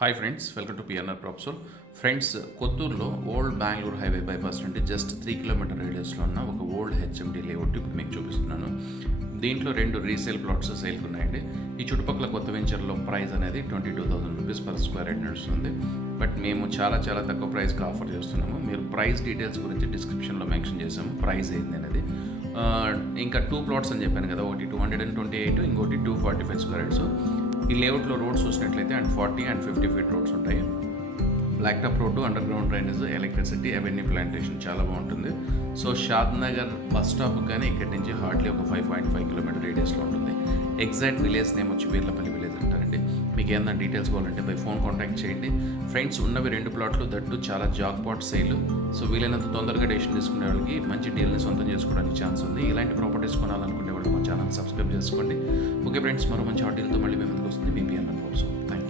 Hi friends, welcome to PNR Propsol. Friends, కొత్తూరులో old Bangalore highway bypass నుండి just 3 kilometre రేడియస్లో ఉన్న ఒక ఓల్డ్ హెచ్ఎండి లేఅవుట్ ఇప్పుడు మీకు చూపిస్తున్నాను. దీంట్లో 2 రీసేల్ ప్లాట్స్ సేల్కి ఉన్నాయండి. ఈ చుట్టుపక్కల కొత్త వెంచర్లో ప్రైస్ అనేది 22,000 రూపీస్ పర్ స్క్వేర్ యార్డ్ నడుస్తుంది. బట్ మేము చాలా తక్కువ ప్రైస్కి ఆఫర్ చేస్తున్నాము. మీరు ప్రైస్ డీటెయిల్స్ గురించి డిస్క్రిప్షన్లో మెన్షన్ చేసాము, ప్రైస్ ఏంది అనేది. ఇంకా 2 ప్లాట్స్ అని చెప్పాను కదా, ఒకటి 228, ఇంకోటి 245 స్క్వేర్ యార్డ్స్. ఈ లేఅవుట్లో రోడ్స్ చూసినట్లయితే 40 and 50 ఫీట్ రోడ్స్ ఉంటాయి. Black top road, underground drainage, electricity, avenue plantation చాలా బాగుంటుంది. So Shadnagar bus stop కానీ ఇక్కడి నుంచి హార్డ్లీ ఒక 5.5 కిలోమీటర్ రేడియస్లో ఉంటుంది. ఎగ్జాక్ట్ విలేజ్ నేమ్ వచ్చి వీర్లపల్లి విలేజ్ అంటారండి. మీకు ఏమన్నా డీటెయిల్స్ కావాలంటే బై ఫోన్ కాంటాక్ట్ చేయండి. ఫ్రెండ్స్, ఉన్నవి 2 ప్లాట్లు, దట్టు చాలా జాక్పాట్ సేల్. సో వీలైనంత తొందరగా డెసిషన్ తీసుకునే వాళ్ళకి మంచి డీల్ని సొంతం చేసుకోవడానికి ఛాన్స్ ఉంది. ఇలాంటి ప్రాపర్టీస్ కొనాలనుకునే వాళ్ళు మా ఛానల్ సబ్స్క్రైబ్ చేసుకోండి. ఓకే ఫ్రెండ్స్, మరో మంచి హాట్ డీల్తో మళ్ళీ మేము ముందుకు వస్తుంది మీ పిఎన్ఆర్ ప్రాప్సోల్. Thank you.